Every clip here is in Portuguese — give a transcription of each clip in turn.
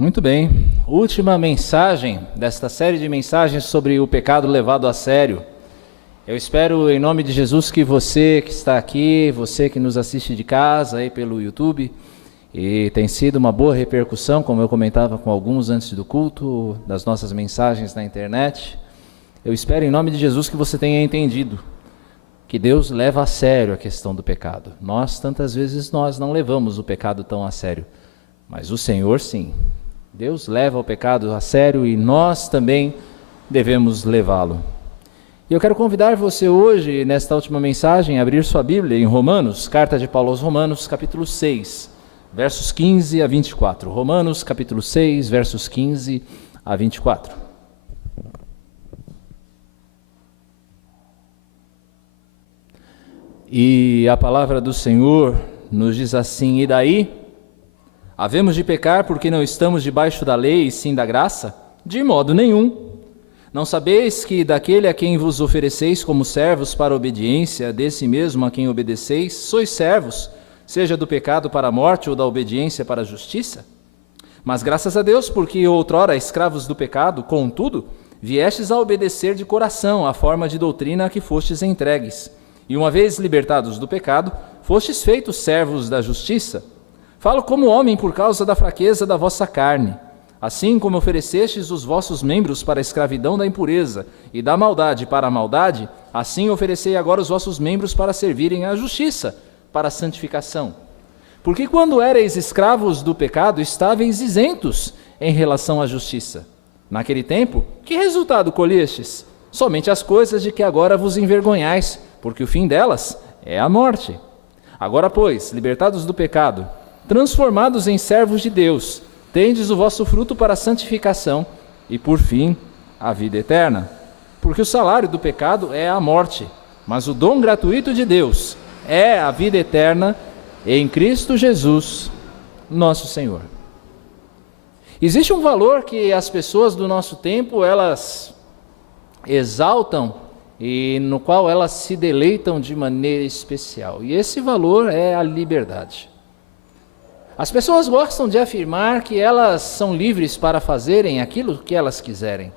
Muito bem. Última mensagem desta série de mensagens sobre o pecado levado a sério. Eu espero, em nome de Jesus, que você que está aqui, você que nos assiste de casa aí pelo YouTube, e tem sido uma boa repercussão, como eu comentava com alguns antes do culto, das nossas mensagens na internet. Eu espero, em nome de Jesus, que você tenha entendido que Deus leva a sério a questão do pecado. Tantas vezes, nós não levamos o pecado tão a sério, mas o Senhor, sim. Deus leva o pecado a sério e nós também devemos levá-lo. E eu quero convidar você hoje, nesta última mensagem, a abrir sua Bíblia em Romanos, carta de Paulo aos Romanos, capítulo 6, versos 15 a 24. Romanos, capítulo 6, versos 15 a 24. E a palavra do Senhor nos diz assim: e daí? Havemos de pecar porque não estamos debaixo da lei e sim da graça? De modo nenhum. Não sabeis que daquele a quem vos ofereceis como servos para a obediência, desse mesmo a quem obedeceis, sois servos, seja do pecado para a morte ou da obediência para a justiça? Mas graças a Deus, porque outrora escravos do pecado, contudo, viestes a obedecer de coração à forma de doutrina a que fostes entregues. E uma vez libertados do pecado, fostes feitos servos da justiça. Falo como homem por causa da fraqueza da vossa carne. Assim como oferecestes os vossos membros para a escravidão da impureza e da maldade para a maldade, assim oferecei agora os vossos membros para servirem à justiça, para a santificação. Porque quando éreis escravos do pecado, estáveis isentos em relação à justiça. Naquele tempo, que resultado colhestes? Somente as coisas de que agora vos envergonhais, porque o fim delas é a morte. Agora, pois, libertados do pecado, transformados em servos de Deus, tendes o vosso fruto para a santificação e, por fim, a vida eterna. Porque o salário do pecado é a morte, mas o dom gratuito de Deus é a vida eterna em Cristo Jesus, nosso Senhor. Existe um valor que as pessoas do nosso tempo, elas exaltam e no qual elas se deleitam de maneira especial. E esse valor é a liberdade. As pessoas gostam de afirmar que elas são livres para fazerem aquilo que elas quiserem,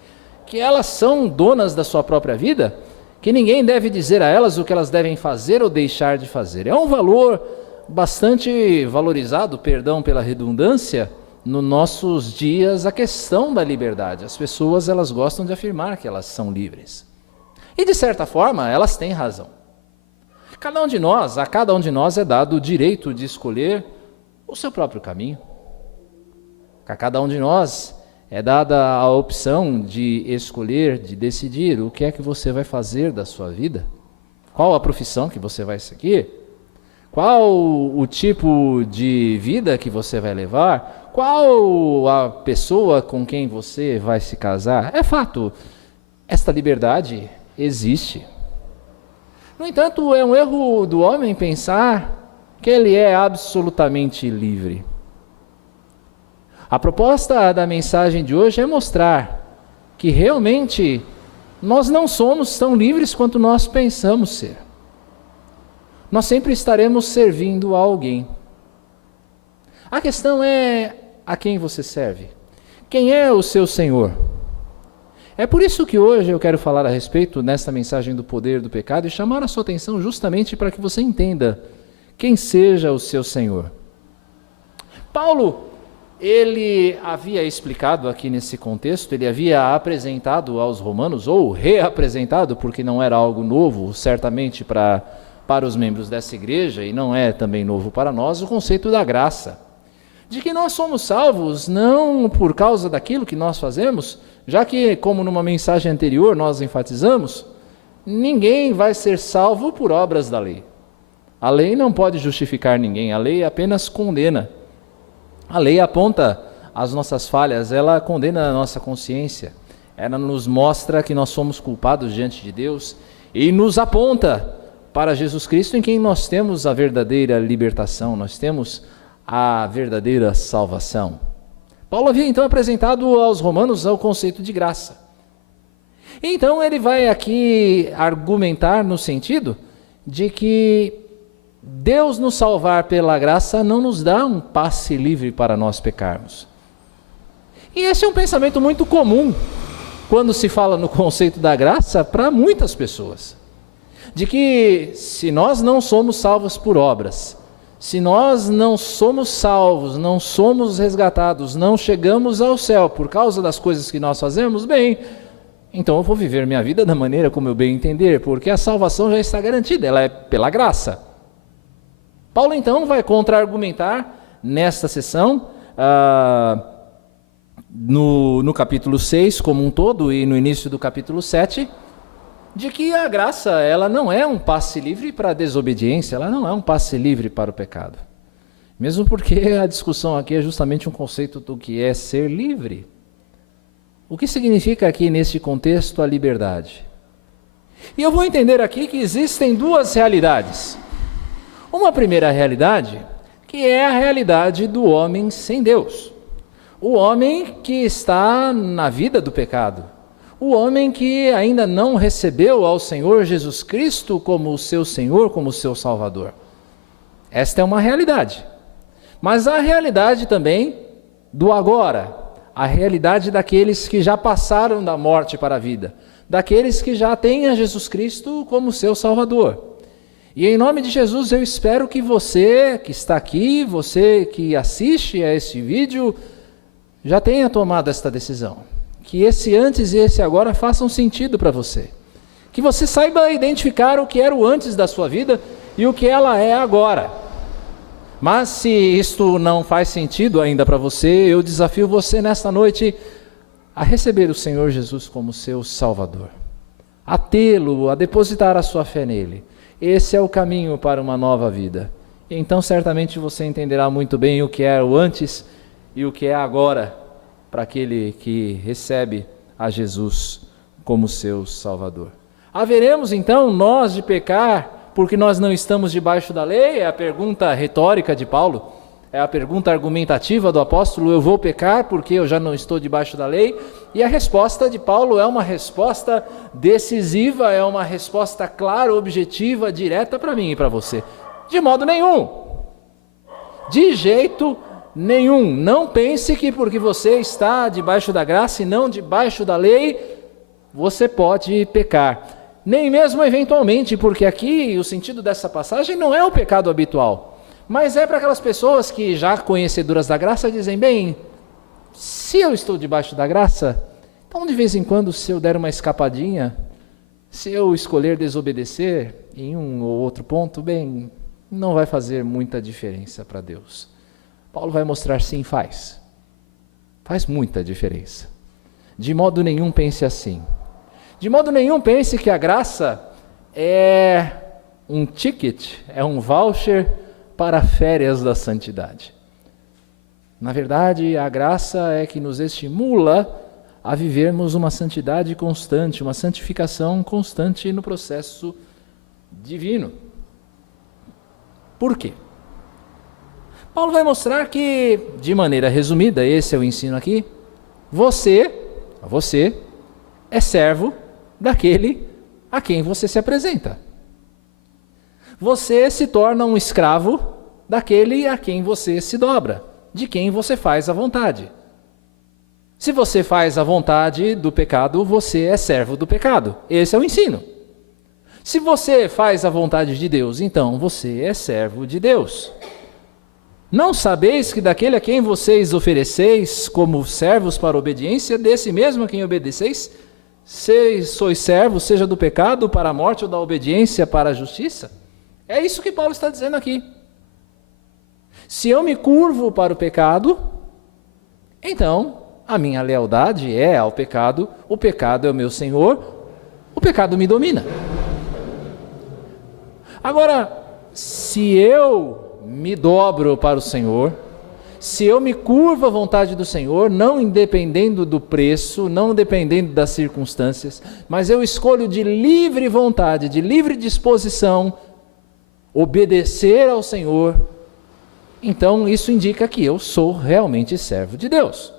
que elas são donas da sua própria vida, que ninguém deve dizer a elas o que elas devem fazer ou deixar de fazer. É um valor bastante valorizado, perdão pela redundância, nos nossos dias, a questão da liberdade. As pessoas, elas gostam de afirmar que elas são livres. E de certa forma, elas têm razão. A cada um de nós é dado o direito de escolher o seu próprio caminho. A cada um de nós é dada a opção de escolher, de decidir o que é que você vai fazer da sua vida. Qual a profissão que você vai seguir? Qual o tipo de vida que você vai levar? Qual a pessoa com quem você vai se casar? É fato, esta liberdade existe. No entanto, é um erro do homem pensar que ele é absolutamente livre. A proposta da mensagem de hoje é mostrar que realmente nós não somos tão livres quanto nós pensamos ser. Nós sempre estaremos servindo a alguém. A questão é a quem você serve. Quem é o seu Senhor? É por isso que hoje eu quero falar a respeito, nesta mensagem do poder do pecado, e chamar a sua atenção justamente para que você entenda quem seja o seu Senhor. Paulo, ele havia explicado aqui nesse contexto, ele havia apresentado aos romanos, ou reapresentado, porque não era algo novo, certamente para os membros dessa igreja, e não é também novo para nós, o conceito da graça. De que nós somos salvos não por causa daquilo que nós fazemos, já que, como numa mensagem anterior nós enfatizamos, ninguém vai ser salvo por obras da lei. A lei não pode justificar ninguém, a lei apenas condena. A lei aponta as nossas falhas, ela condena a nossa consciência, ela nos mostra que nós somos culpados diante de Deus e nos aponta para Jesus Cristo, em quem nós temos a verdadeira libertação, nós temos a verdadeira salvação. Paulo havia então apresentado aos romanos o conceito de graça. Então ele vai aqui argumentar no sentido de que Deus nos salvar pela graça não nos dá um passe livre para nós pecarmos. E esse é um pensamento muito comum quando se fala no conceito da graça para muitas pessoas. De que se nós não somos salvos por obras, se nós não somos salvos, não somos resgatados, não chegamos ao céu por causa das coisas que nós fazemos, bem, então eu vou viver minha vida da maneira como eu bem entender, porque a salvação já está garantida, ela é pela graça. Paulo então vai contra-argumentar nesta sessão, no capítulo 6 como um todo e no início do capítulo 7, de que a graça ela não é um passe livre para a desobediência, ela não é um passe livre para o pecado. Mesmo porque a discussão aqui é justamente um conceito do que é ser livre. O que significa aqui neste contexto a liberdade? E eu vou entender aqui que existem duas realidades. Uma primeira realidade, que é a realidade do homem sem Deus. O homem que está na vida do pecado. O homem que ainda não recebeu ao Senhor Jesus Cristo como o seu Senhor, como o seu Salvador. Esta é uma realidade. Mas a realidade também do agora, a realidade daqueles que já passaram da morte para a vida, daqueles que já têm a Jesus Cristo como seu Salvador. E em nome de Jesus eu espero que você que está aqui, você que assiste a este vídeo, já tenha tomado esta decisão. Que esse antes e esse agora façam sentido para você. Que você saiba identificar o que era o antes da sua vida e o que ela é agora. Mas se isto não faz sentido ainda para você, eu desafio você nesta noite a receber o Senhor Jesus como seu Salvador. A tê-lo, a depositar a sua fé nele. Esse é o caminho para uma nova vida. E então certamente você entenderá muito bem o que é o antes e o que é agora para aquele que recebe a Jesus como seu Salvador. Haveremos então nós de pecar porque nós não estamos debaixo da lei? É a pergunta retórica de Paulo, é a pergunta argumentativa do apóstolo, eu vou pecar porque eu já não estou debaixo da lei? E a resposta de Paulo é uma resposta decisiva, é uma resposta clara, objetiva, direta para mim e para você. De modo nenhum. De jeito nenhum. Não pense que porque você está debaixo da graça e não debaixo da lei, você pode pecar. Nem mesmo eventualmente, porque aqui o sentido dessa passagem não é o pecado habitual, mas é para aquelas pessoas que já conhecedoras da graça dizem, bem, se eu estou debaixo da graça, então de vez em quando se eu der uma escapadinha, se eu escolher desobedecer em um ou outro ponto, bem, não vai fazer muita diferença para Deus. Paulo vai mostrar sim, faz muita diferença. De modo nenhum pense assim. De modo nenhum pense que a graça é um ticket, é um voucher para férias da santidade. Na verdade, a graça é que nos estimula a vivermos uma santidade constante, uma santificação constante no processo divino. Por quê? Paulo vai mostrar que, de maneira resumida, esse é o ensino aqui, você é servo daquele a quem você se apresenta. Você se torna um escravo daquele a quem você se dobra, de quem você faz a vontade. Se você faz a vontade do pecado, você é servo do pecado. Esse é o ensino. Se você faz a vontade de Deus, então você é servo de Deus. Não sabeis que daquele a quem vocês ofereceis como servos para a obediência, desse mesmo a quem obedeceis, sois servos, seja do pecado para a morte ou da obediência para a justiça? É isso que Paulo está dizendo aqui. Se eu me curvo para o pecado, então a minha lealdade é ao pecado, o pecado é o meu senhor, o pecado me domina. Agora, se eu me dobro para o Senhor, se eu me curvo à vontade do Senhor, não dependendo do preço, não dependendo das circunstâncias, mas eu escolho de livre vontade, de livre disposição, obedecer ao Senhor, então isso indica que eu sou realmente servo de Deus.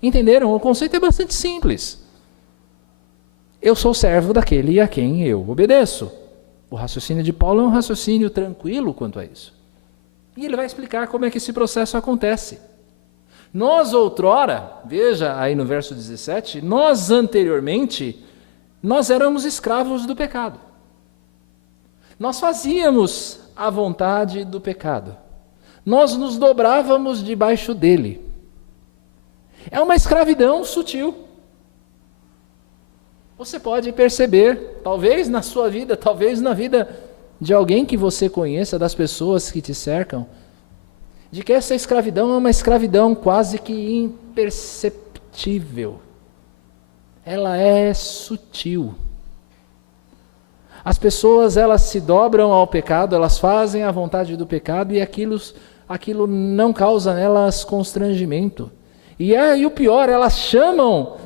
Entenderam? O conceito é bastante simples. Eu sou servo daquele a quem eu obedeço. O raciocínio de Paulo é um raciocínio tranquilo quanto a isso. E ele vai explicar como é que esse processo acontece. Nós outrora, veja aí no verso 17, nós anteriormente, nós éramos escravos do pecado. Nós fazíamos a vontade do pecado. Nós nos dobrávamos debaixo dele. É uma escravidão sutil. Você pode perceber, talvez na sua vida, talvez na vida de alguém que você conheça, das pessoas que te cercam, de que essa escravidão é uma escravidão quase que imperceptível. Ela é sutil. As pessoas, elas se dobram ao pecado, elas fazem a vontade do pecado e aquilo não causa nelas constrangimento. E o pior, elas chamam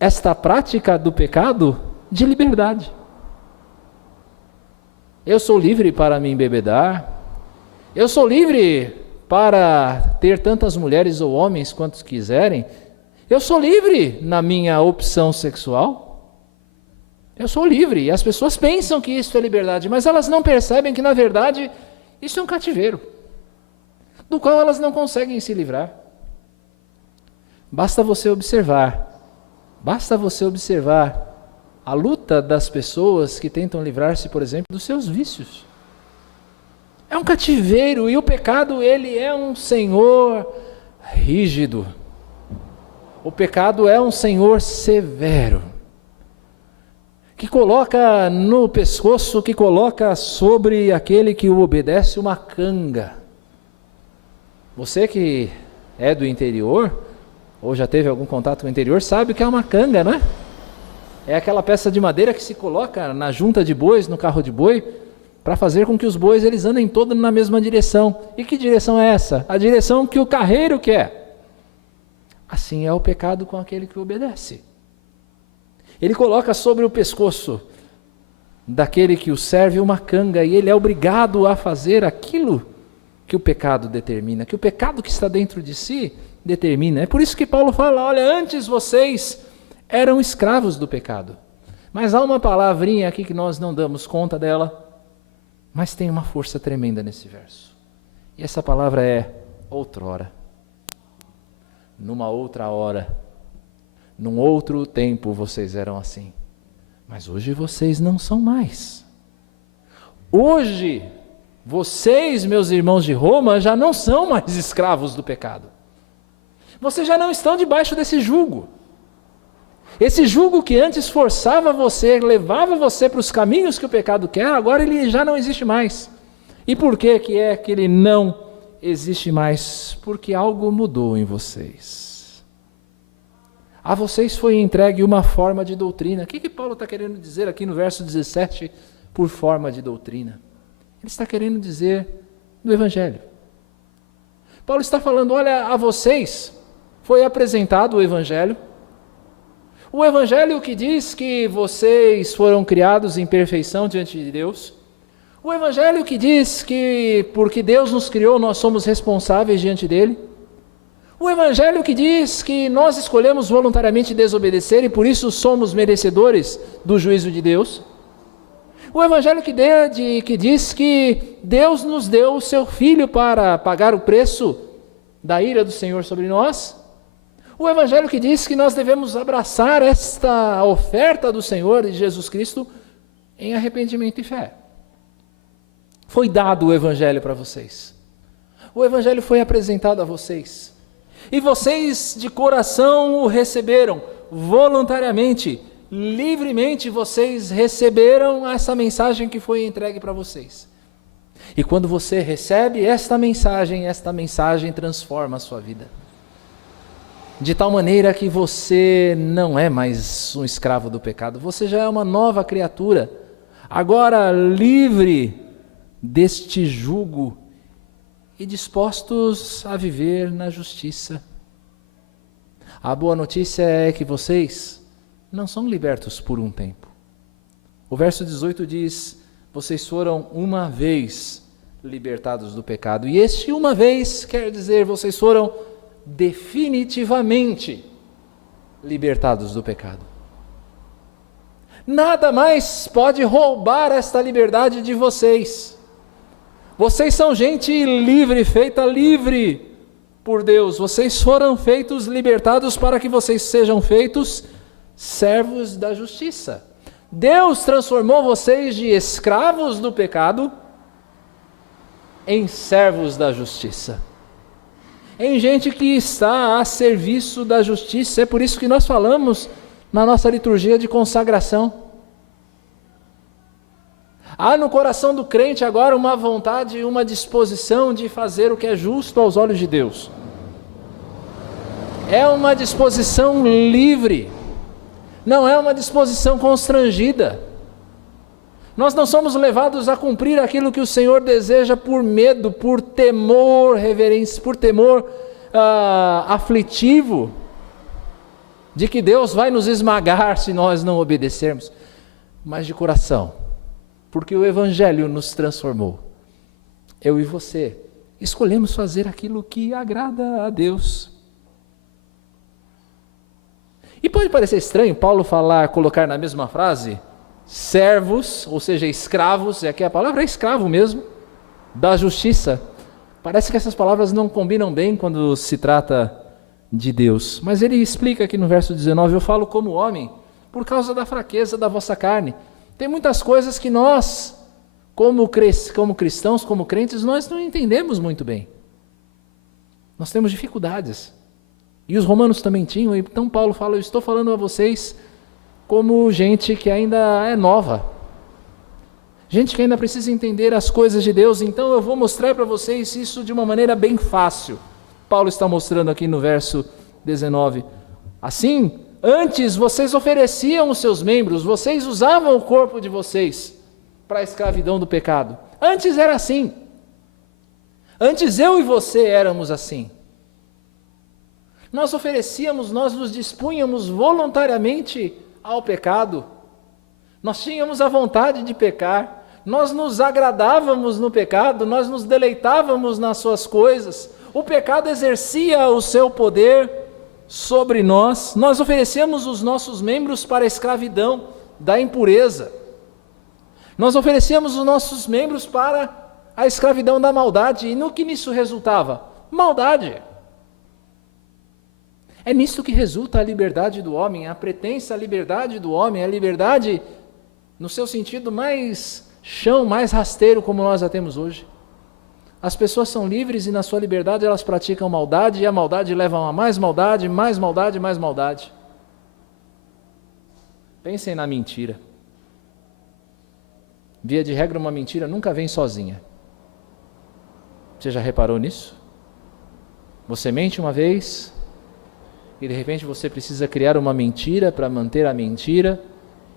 esta prática do pecado de liberdade. Eu sou livre para me embebedar, eu sou livre para ter tantas mulheres ou homens quantos quiserem, eu sou livre na minha opção sexual, eu sou livre, e as pessoas pensam que isso é liberdade, mas elas não percebem que na verdade isso é um cativeiro, do qual elas não conseguem se livrar. Basta você observar a luta das pessoas que tentam livrar-se, por exemplo, dos seus vícios. É um cativeiro, e o pecado, ele é um senhor rígido. O pecado é um senhor severo, que coloca no pescoço, que coloca sobre aquele que o obedece uma canga. Você que é do interior, ou já teve algum contato com o interior, sabe o que é uma canga, não é? É aquela peça de madeira que se coloca na junta de bois, no carro de boi, para fazer com que os bois eles andem todos na mesma direção. E que direção é essa? A direção que o carreiro quer. Assim é o pecado com aquele que obedece. Ele coloca sobre o pescoço daquele que o serve uma canga, e ele é obrigado a fazer aquilo que o pecado determina, que o pecado que está dentro de si determina. É por isso que Paulo fala, olha, antes vocês eram escravos do pecado. Mas há uma palavrinha aqui que nós não damos conta dela, mas tem uma força tremenda nesse verso. E essa palavra é outrora. Numa outra hora, num outro tempo vocês eram assim. Mas hoje vocês não são mais. Hoje, vocês, meus irmãos de Roma, já não são mais escravos do pecado. Vocês já não estão debaixo desse jugo. Esse jugo que antes forçava você, levava você para os caminhos que o pecado quer, agora ele já não existe mais. E por que é que ele não existe mais? Porque algo mudou em vocês. A vocês foi entregue uma forma de doutrina. O que Paulo está querendo dizer aqui no verso 17 por forma de doutrina? Ele está querendo dizer do Evangelho. Paulo está falando, olha, a vocês foi apresentado o Evangelho. O Evangelho que diz que vocês foram criados em perfeição diante de Deus. O Evangelho que diz que porque Deus nos criou, nós somos responsáveis diante dele. O Evangelho que diz que nós escolhemos voluntariamente desobedecer e por isso somos merecedores do juízo de Deus. O Evangelho que diz que Deus nos deu o seu Filho para pagar o preço da ira do Senhor sobre nós. O Evangelho que diz que nós devemos abraçar esta oferta do Senhor, de Jesus Cristo, em arrependimento e fé. Foi dado o Evangelho para vocês. O Evangelho foi apresentado a vocês. E vocês de coração o receberam, voluntariamente, livremente vocês receberam essa mensagem que foi entregue para vocês. E quando você recebe esta mensagem transforma a sua vida. De tal maneira que você não é mais um escravo do pecado, você já é uma nova criatura, agora livre deste jugo e dispostos a viver na justiça. A boa notícia é que vocês não são libertos por um tempo. O verso 18 diz, vocês foram uma vez libertados do pecado, e este uma vez quer dizer, vocês foram definitivamente libertados do pecado. Nada mais pode roubar esta liberdade de vocês. Vocês são gente livre, feita livre por Deus. Vocês foram feitos, libertados para que vocês sejam feitos servos da justiça. Deus transformou vocês de escravos do pecado em servos da justiça. Em gente que está a serviço da justiça. É por isso que nós falamos na nossa liturgia de consagração. Há no coração do crente agora uma vontade e uma disposição de fazer o que é justo aos olhos de Deus. É uma disposição livre, não é uma disposição constrangida. Nós não somos levados a cumprir aquilo que o Senhor deseja por medo, por temor reverência, por temor aflitivo, de que Deus vai nos esmagar se nós não obedecermos, mas de coração, porque o Evangelho nos transformou. Eu e você escolhemos fazer aquilo que agrada a Deus. E pode parecer estranho Paulo colocar na mesma frase, servos, ou seja, escravos, aqui a palavra é escravo mesmo, da justiça. Parece que essas palavras não combinam bem quando se trata de Deus. Mas ele explica aqui no verso 19, eu falo como homem, por causa da fraqueza da vossa carne. Tem muitas coisas que nós, como cristãos, como crentes, nós não entendemos muito bem. Nós temos dificuldades. E os romanos também tinham, então Paulo fala, eu estou falando a vocês como gente que ainda é nova. Gente que ainda precisa entender as coisas de Deus, então eu vou mostrar para vocês isso de uma maneira bem fácil. Paulo está mostrando aqui no verso 19. Assim, antes vocês ofereciam os seus membros, vocês usavam o corpo de vocês para a escravidão do pecado. Antes era assim. Antes eu e você éramos assim. Nós oferecíamos, nós nos dispunhamos voluntariamente ao pecado. Nós tínhamos a vontade de pecar. Nós nos agradávamos no pecado, nós nos deleitávamos nas suas coisas. O pecado exercia o seu poder sobre nós. Nós oferecíamos os nossos membros para a escravidão da impureza. Nós oferecíamos os nossos membros para a escravidão da maldade. E no que nisso resultava? Maldade. É nisso que resulta a liberdade do homem, a pretensa liberdade do homem, a liberdade no seu sentido mais chão, mais rasteiro, como nós a temos hoje. As pessoas são livres e na sua liberdade elas praticam maldade, e a maldade leva a mais maldade, mais maldade, mais maldade. Pensem na mentira. Via de regra, uma mentira nunca vem sozinha. Você já reparou nisso? Você mente uma vez, e de repente você precisa criar uma mentira para manter a mentira,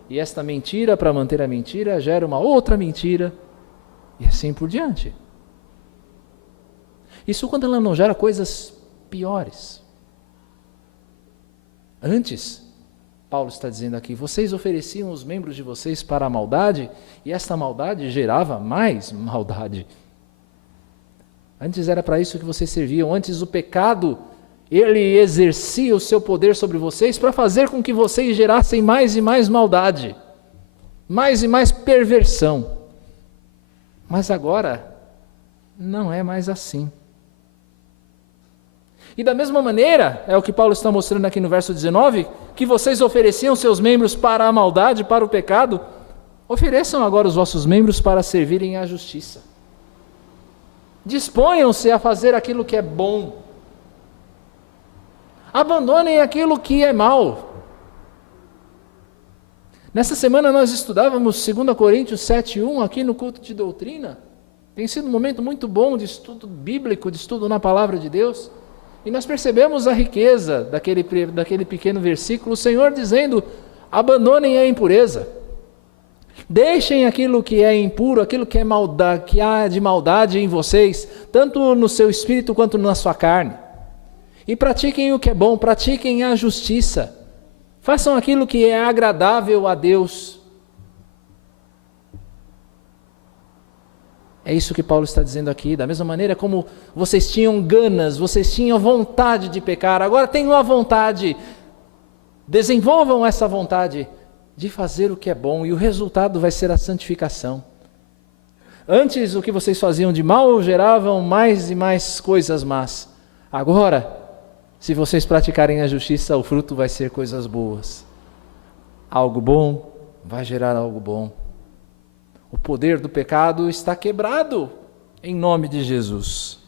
e esta mentira para manter a mentira gera uma outra mentira, e assim por diante. Isso quando ela não gera coisas piores. Antes, Paulo está dizendo aqui, vocês ofereciam os membros de vocês para a maldade, e esta maldade gerava mais maldade. Antes era para isso que vocês serviam, antes o pecado, ele exercia o seu poder sobre vocês para fazer com que vocês gerassem mais e mais maldade, mais e mais perversão. Mas agora, não é mais assim. E da mesma maneira, é o que Paulo está mostrando aqui no verso 19, que vocês ofereciam seus membros para a maldade, para o pecado, ofereçam agora os vossos membros para servirem à justiça. Disponham-se a fazer aquilo que é bom. Abandonem aquilo que é mal. Nessa semana nós estudávamos 2 Coríntios 7:1 aqui no culto de doutrina. Tem sido um momento muito bom de estudo bíblico, de estudo na palavra de Deus. E nós percebemos a riqueza daquele pequeno versículo, o Senhor dizendo, abandonem a impureza. Deixem aquilo que é impuro, aquilo que é maldade, que há de maldade em vocês, tanto no seu espírito quanto na sua carne. E pratiquem o que é bom, pratiquem a justiça. Façam aquilo que é agradável a Deus. É isso que Paulo está dizendo aqui. Da mesma maneira como vocês tinham ganas, vocês tinham vontade de pecar, agora tenham a vontade, desenvolvam essa vontade de fazer o que é bom, e o resultado vai ser a santificação. Antes, o que vocês faziam de mal geravam mais e mais coisas más. Agora, se vocês praticarem a justiça, o fruto vai ser coisas boas. Algo bom vai gerar algo bom. O poder do pecado está quebrado em nome de Jesus.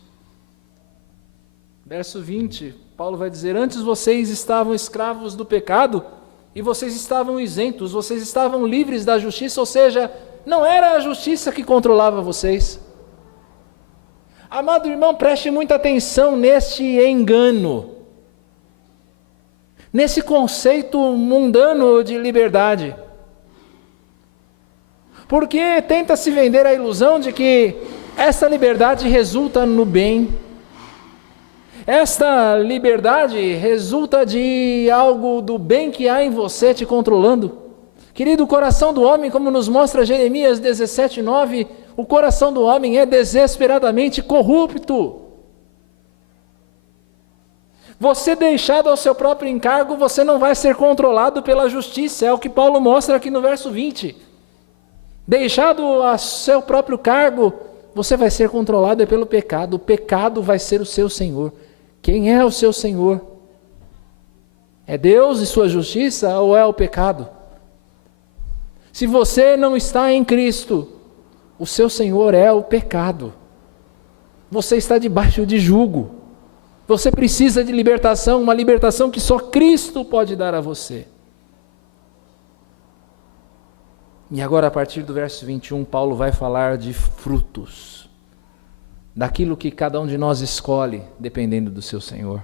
Verso 20, Paulo vai dizer: antes vocês estavam escravos do pecado e vocês estavam isentos, vocês estavam livres da justiça, ou seja, não era a justiça que controlava vocês. Amado irmão, preste muita atenção neste engano, nesse conceito mundano de liberdade. Porque tenta se vender a ilusão de que essa liberdade resulta no bem. Esta liberdade resulta de algo do bem que há em você te controlando. Querido, o coração do homem, como nos mostra Jeremias 17:9, o coração do homem é desesperadamente corrupto. Você deixado ao seu próprio encargo, você não vai ser controlado pela justiça, é o que Paulo mostra aqui no verso 20. Deixado ao seu próprio cargo, você vai ser controlado pelo pecado, o pecado vai ser o seu senhor. Quem é o seu senhor? É Deus e sua justiça ou é o pecado? Se você não está em Cristo, o seu senhor é o pecado. Você está debaixo de jugo. Você precisa de libertação, uma libertação que só Cristo pode dar a você. E agora, a partir do verso 21, Paulo vai falar de frutos, daquilo que cada um de nós escolhe, dependendo do seu Senhor.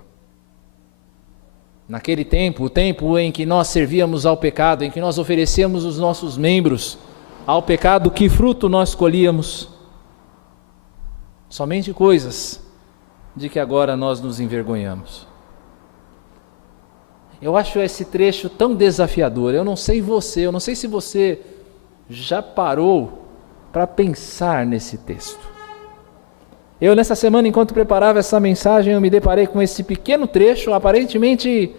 Naquele tempo, o tempo em que nós servíamos ao pecado, em que nós oferecíamos os nossos membros ao pecado, que fruto nós colhíamos? Somente coisas de que agora nós nos envergonhamos. Eu acho esse trecho tão desafiador. Eu não sei se você já parou para pensar nesse texto. Eu, nessa semana, enquanto preparava essa mensagem, eu me deparei com esse pequeno trecho, aparentemente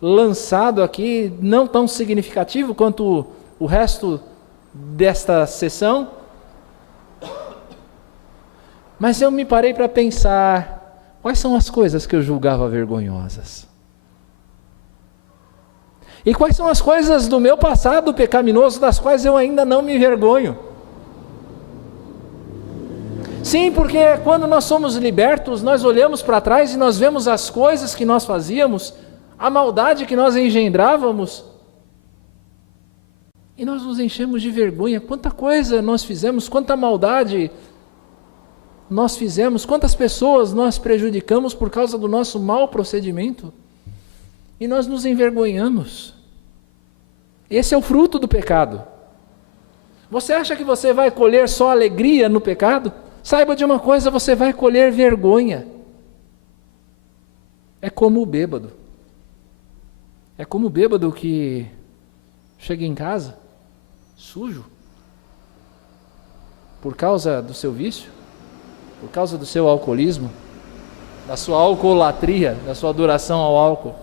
lançado aqui, não tão significativo quanto o resto desta sessão. Mas eu me parei para pensar, quais são as coisas que eu julgava vergonhosas? E quais são as coisas do meu passado pecaminoso, das quais eu ainda não me envergonho? Sim, porque quando nós somos libertos, nós olhamos para trás e nós vemos as coisas que nós fazíamos, a maldade que nós engendrávamos, e nós nos enchemos de vergonha. Quanta coisa nós fizemos, quanta maldade nós fizemos, quantas pessoas nós prejudicamos por causa do nosso mau procedimento, e nós nos envergonhamos. Esse é o fruto do pecado. Você acha que você vai colher só alegria no pecado? Saiba de uma coisa, você vai colher vergonha. É como o bêbado. É como o bêbado que chega em casa sujo por causa do seu vício, por causa do seu alcoolismo, da sua alcoolatria, da sua adoração ao álcool.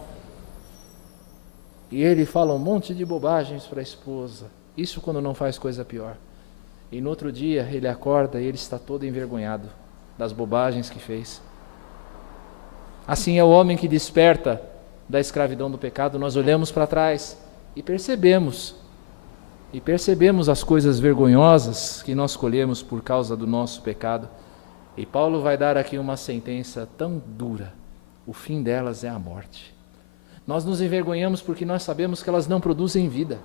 E ele fala um monte de bobagens para a esposa. Isso quando não faz coisa pior. E no outro dia ele acorda e ele está todo envergonhado das bobagens que fez. Assim é o homem que desperta da escravidão do pecado. Nós olhamos para trás e percebemos as coisas vergonhosas que nós colhemos por causa do nosso pecado. E Paulo vai dar aqui uma sentença tão dura. O fim delas é a morte. Nós nos envergonhamos porque nós sabemos que elas não produzem vida.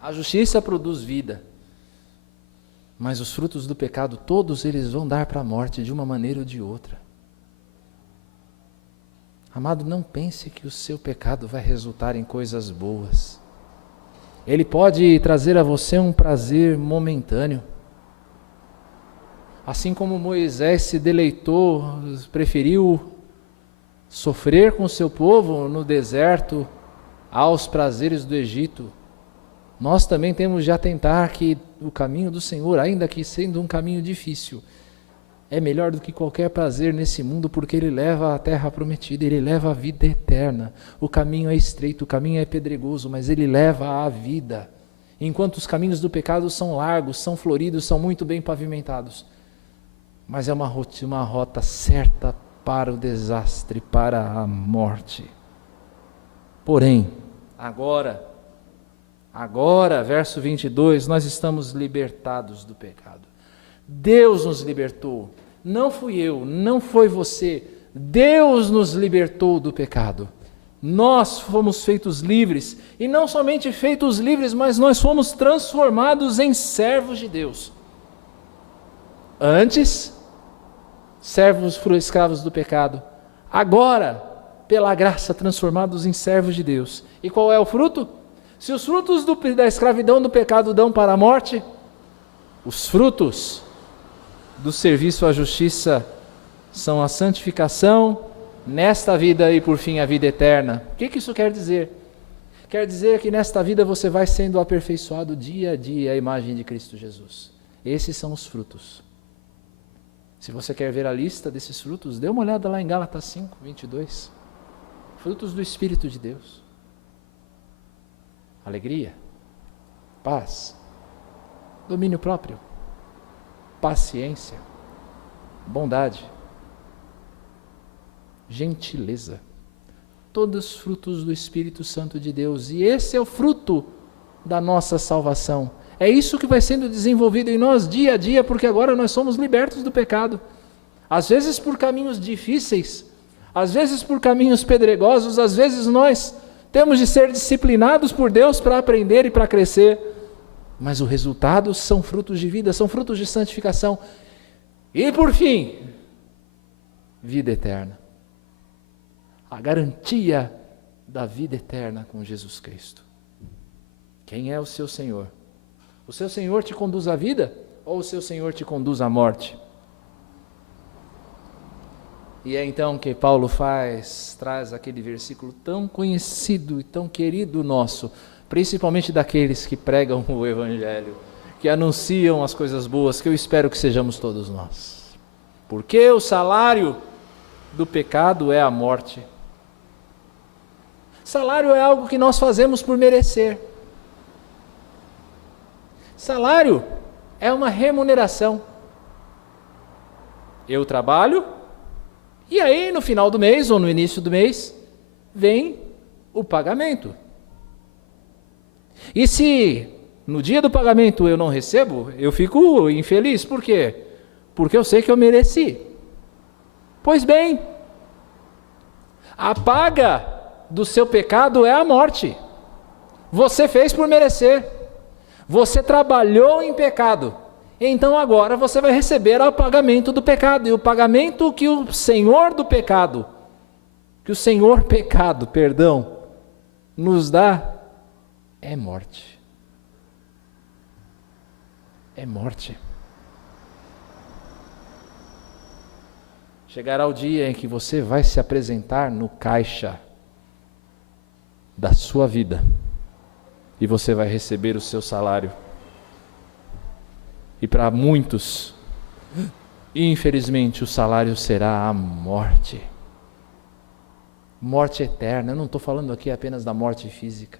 A justiça produz vida, mas os frutos do pecado, todos eles vão dar para a morte de uma maneira ou de outra. Amado, não pense que o seu pecado vai resultar em coisas boas. Ele pode trazer a você um prazer momentâneo. Assim como Moisés se deleitou, preferiu sofrer com o seu povo no deserto aos prazeres do Egito, nós também temos de atentar que o caminho do Senhor, ainda que sendo um caminho difícil, é melhor do que qualquer prazer nesse mundo, porque ele leva à terra prometida, ele leva à vida eterna. O caminho é estreito, o caminho é pedregoso, mas ele leva à vida. Enquanto os caminhos do pecado são largos, são floridos, são muito bem pavimentados. mas é uma rota certa para o desastre, para a morte. Porém, agora, verso 22, nós estamos libertados do pecado. Deus nos libertou, não fui eu, não foi você, Deus nos libertou do pecado. Nós fomos feitos livres, e não somente feitos livres, mas nós fomos transformados em servos de Deus. Antes, servos escravos do pecado. Agora, pela graça, transformados em servos de Deus. E qual é o fruto? Se os frutos da escravidão do pecado dão para a morte, os frutos do serviço à justiça são a santificação nesta vida e por fim a vida eterna. O que isso quer dizer? Quer dizer que nesta vida você vai sendo aperfeiçoado dia a dia à imagem de Cristo Jesus. Esses são os frutos. Se você quer ver a lista desses frutos, dê uma olhada lá em Gálatas 5, 22. Frutos do Espírito de Deus. Alegria, paz, domínio próprio, paciência, bondade, gentileza, todos frutos do Espírito Santo de Deus, e esse é o fruto da nossa salvação. É isso que vai sendo desenvolvido em nós dia a dia, porque agora nós somos libertos do pecado, às vezes por caminhos difíceis, às vezes por caminhos pedregosos, às vezes nós temos de ser disciplinados por Deus para aprender e para crescer, mas o resultado são frutos de vida, são frutos de santificação, e por fim, vida eterna. A garantia da vida eterna com Jesus Cristo. Quem é o seu Senhor? O seu Senhor te conduz à vida ou o seu Senhor te conduz à morte? E é então que Paulo traz aquele versículo tão conhecido e tão querido nosso, principalmente daqueles que pregam o Evangelho, que anunciam as coisas boas, que eu espero que sejamos todos nós. Porque o salário do pecado é a morte. Salário é algo que nós fazemos por merecer. Salário é uma remuneração. Eu trabalho, e aí no final do mês ou no início do mês, vem o pagamento. E se no dia do pagamento eu não recebo, eu fico infeliz. Por quê? Porque eu sei que eu mereci. Pois bem, a paga do seu pecado é a morte. Você fez por merecer. Você trabalhou em pecado. Então agora você vai receber o pagamento do pecado. E o pagamento que o Senhor pecado, nos dá é morte. É morte. Chegará o dia em que você vai se apresentar no caixa da sua vida e você vai receber o seu salário. E para muitos, infelizmente, o salário será a morte. Morte eterna. Eu não estou falando aqui apenas da morte física.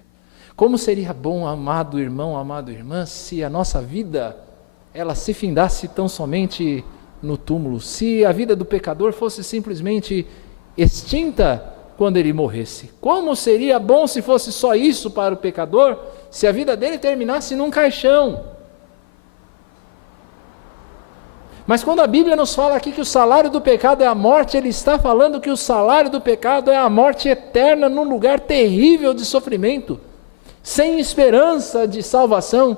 Como seria bom, amado irmão, amada irmã, se a nossa vida ela se findasse tão somente no túmulo, se a vida do pecador fosse simplesmente extinta quando ele morresse. Como seria bom se fosse só isso para o pecador, se a vida dele terminasse num caixão. Mas quando a Bíblia nos fala aqui que o salário do pecado é a morte, ele está falando que o salário do pecado é a morte eterna num lugar terrível de sofrimento, sem esperança de salvação,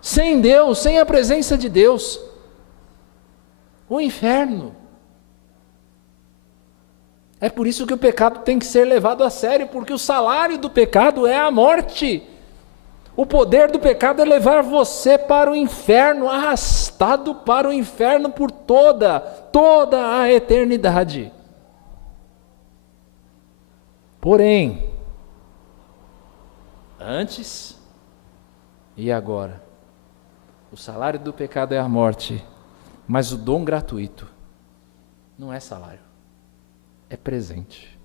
sem Deus, sem a presença de Deus. O inferno. É por isso que o pecado tem que ser levado a sério, porque o salário do pecado é a morte. O poder do pecado é levar você para o inferno, arrastado para o inferno por toda a eternidade. Porém, antes e agora, o salário do pecado é a morte, mas o dom gratuito não é salário, é presente.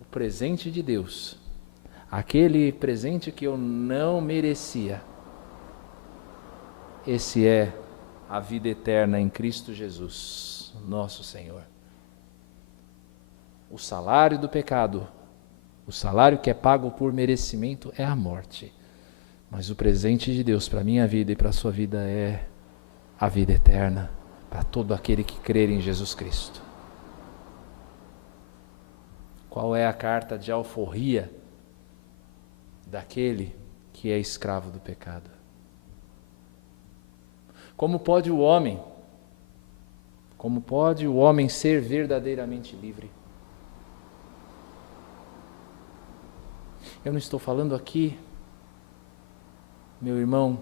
O presente de Deus, aquele presente que eu não merecia, esse é a vida eterna em Cristo Jesus, nosso Senhor. O salário do pecado, o salário que é pago por merecimento é a morte. Mas o presente de Deus para a minha vida e para a sua vida é a vida eterna, para todo aquele que crer em Jesus Cristo. Qual é a carta de alforria daquele que é escravo do pecado? Como pode o homem ser verdadeiramente livre? Eu não estou falando aqui, meu irmão,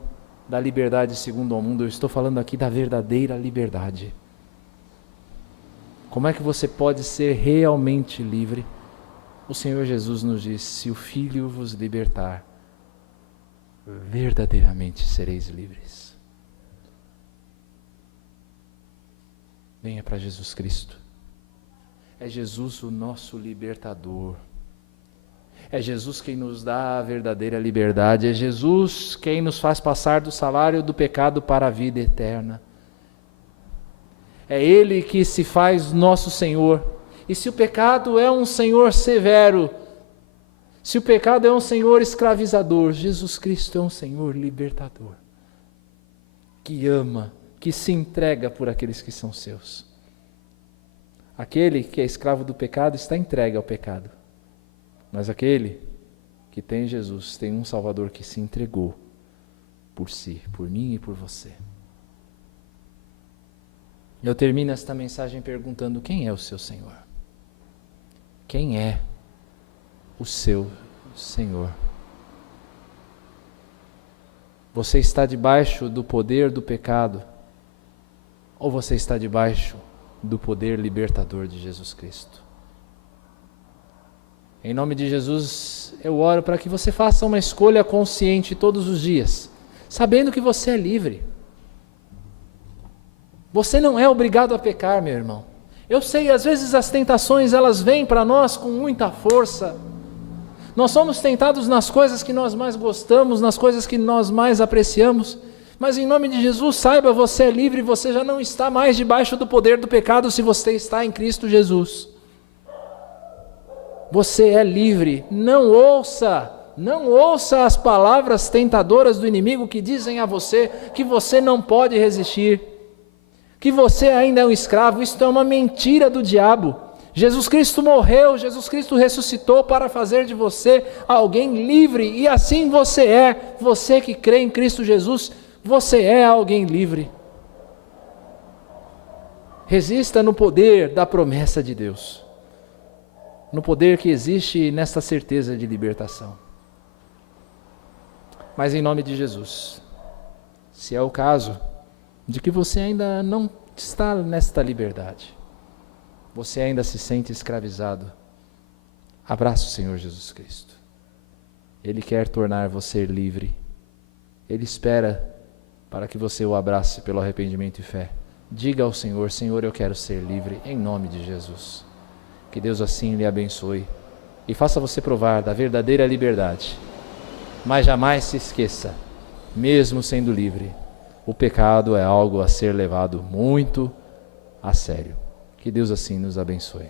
da liberdade segundo ao mundo, eu estou falando aqui da verdadeira liberdade. Como é que você pode ser realmente livre? O Senhor Jesus nos diz: se o Filho vos libertar, verdadeiramente sereis livres. Venha para Jesus Cristo. É Jesus o nosso libertador. É Jesus quem nos dá a verdadeira liberdade. É Jesus quem nos faz passar do salário do pecado para a vida eterna. É Ele que se faz nosso Senhor. E se o pecado é um Senhor severo, se o pecado é um Senhor escravizador, Jesus Cristo é um Senhor libertador, que ama, que se entrega por aqueles que são seus. Aquele que é escravo do pecado está entregue ao pecado. Mas aquele que tem Jesus tem um Salvador que se entregou por si, por mim e por você. Eu termino esta mensagem perguntando: quem é o seu Senhor? Quem é o seu Senhor? Você está debaixo do poder do pecado? Ou você está debaixo do poder libertador de Jesus Cristo? Em nome de Jesus, eu oro para que você faça uma escolha consciente todos os dias, sabendo que você é livre. Você não é obrigado a pecar, meu irmão. Eu sei, às vezes as tentações elas vêm para nós com muita força. Nós somos tentados nas coisas que nós mais gostamos, nas coisas que nós mais apreciamos. Mas em nome de Jesus, saiba, você é livre, você já não está mais debaixo do poder do pecado se você está em Cristo Jesus. Você é livre. Não ouça as palavras tentadoras do inimigo que dizem a você que você não pode resistir, que você ainda é um escravo. Isto é uma mentira do diabo. Jesus Cristo morreu, Jesus Cristo ressuscitou para fazer de você alguém livre, e assim você que crê em Cristo Jesus, você é alguém livre. Resista no poder da promessa de Deus, no poder que existe nesta certeza de libertação. Mas em nome de Jesus, se é o caso de que você ainda não está nesta liberdade, você ainda se sente escravizado, abraça o Senhor Jesus Cristo. Ele quer tornar você livre. Ele espera para que você o abrace pelo arrependimento e fé. Diga ao Senhor: Senhor, eu quero ser livre, em nome de Jesus. Que Deus assim lhe abençoe e faça você provar da verdadeira liberdade. Mas jamais se esqueça, mesmo sendo livre, o pecado é algo a ser levado muito a sério. Que Deus assim nos abençoe.